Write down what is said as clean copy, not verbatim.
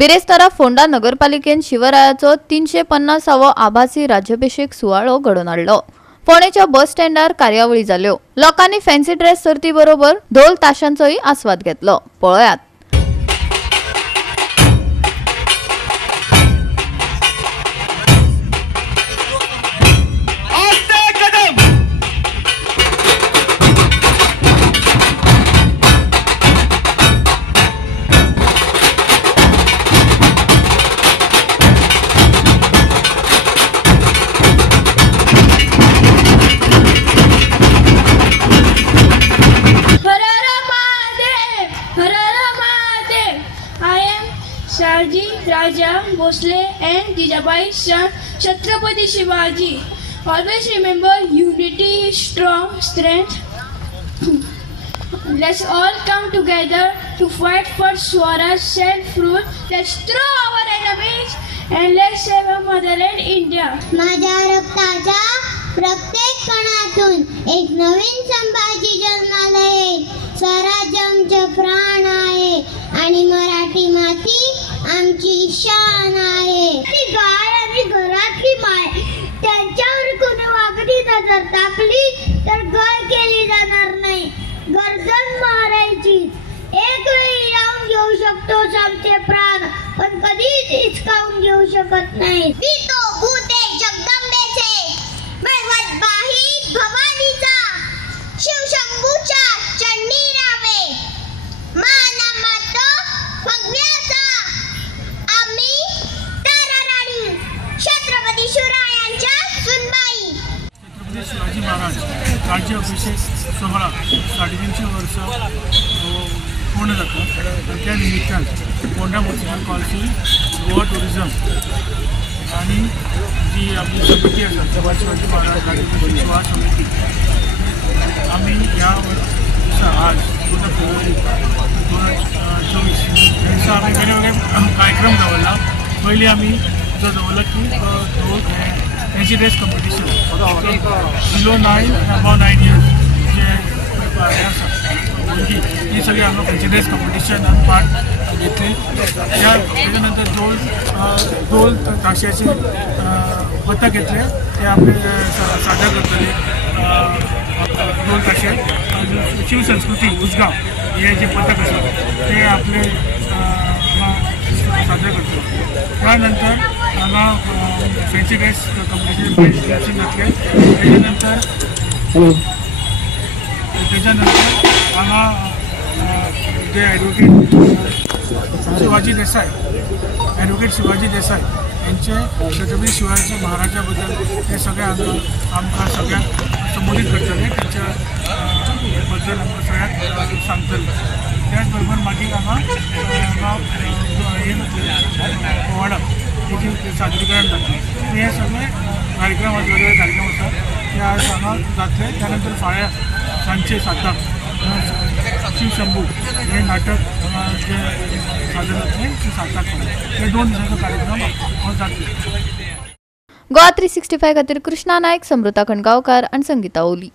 बिरेस्तारा फोंडा नगरपालिकेन शिवरायाचो 350वो आभासी राज्याभिषेक सुवाळो घडोवन हाडलो। फोंडेच्या बस स्टँडार कार्यावळी जाल्यो। लोकांनी फॅन्सी ड्रेस सर्ती बरोबर ढोल ताशांचोय आस्वाद घेतलो। पळयात। Sarji Raja Bhosle and Jijabai son Chhatrapati Shivaji. Always remember unity is strong strength. Let's all come together to fight for Swaraj self-rule. Let's throw our enemies and let's save our motherland India. माझ्या रक्ताचा प्रत्येक कणातून एक नवीन संभाजी जन्माला येईल। स्वराज्य आमचे प्राण आहे आणि मराठी माती आमची शान आहे। ती गाय आणि घरातली माय त्यांच्यावर कोणी वाकडी नजर टाकली तर गाय केली जाणार नाही, गर्दन मारायची। एक वेळी लावून घेऊ शकतो आमचे प्राण, पण कधीच हिसकावून घेऊ शकत नाही। मी तो भूते जगदंबेचे मर्वतबाही भवानीचा शिवशंभूच्या चंडी रावे मानामात भगव्याचा आम्ही ताराराणी छत्रपती शिवरायांच्या सुनबाई। छत्रपती शिवाजी महाराज राज्याभिषेक सोहळा 350 वर्ष पूर्ण जाता। त्या निमित्तान Phonda municipal council Goa tourism आणि जी आपली समिती आसा छत्रपती शिवाजी महाराज राज्याभिषेक सोहळा समिती आम्ही या आज 2 फेब्रुवारी 2024 दिवसा आम्ही वेगवेगळे कार्यक्रम दवरला। पयलीं आम्ही जो दवरला की fancy dress competition below 9 above 9 years जे हे आसा भुरगीं ती सगळी हांगा फॅन्सी ड्रेस कॉम्पिटिशनान पार्ट घेतली। त्याच्या नंतर ढोल ताशाचे पथक घेतले, ते आपले सादर करतले। ढोल ताशे शिवसंस्कृती उसगांव हे जे पथक आसा ते आपले सादर करतले। त्यानंतर हांगा फॅन्सी ड्रेस कॉम्पिटिशन घातले। त्याच्यानंतर हांगा जे ॲडव्होकेट शिवाजी देसाई यांचे छत्रपती शिवाजी महाराजा बद्दल हे सगळे आमकां सगळ्यांक संबोधित करतले, त्यांच्या बद्दल आमकां सगळ्यांक सांगतले। त्याच बरोबर मागीर हांगा पोवाडा हेचे सादरीकरण जातलें। हे सगळे कार्यक्रम वेगवेगळे कार्यक्रम आसात ते आज हांगा जातले। त्यानंतर फाल्यां सांजचे 7 शिवशंभू हे नाटक जे सादर जातलें ते 7 हे 2 दिसांचो कार्यक्रम जातले। गोवा 365 खातीर कृष्णा नायक, समृता खणगांवकार आनी संगीता ओली।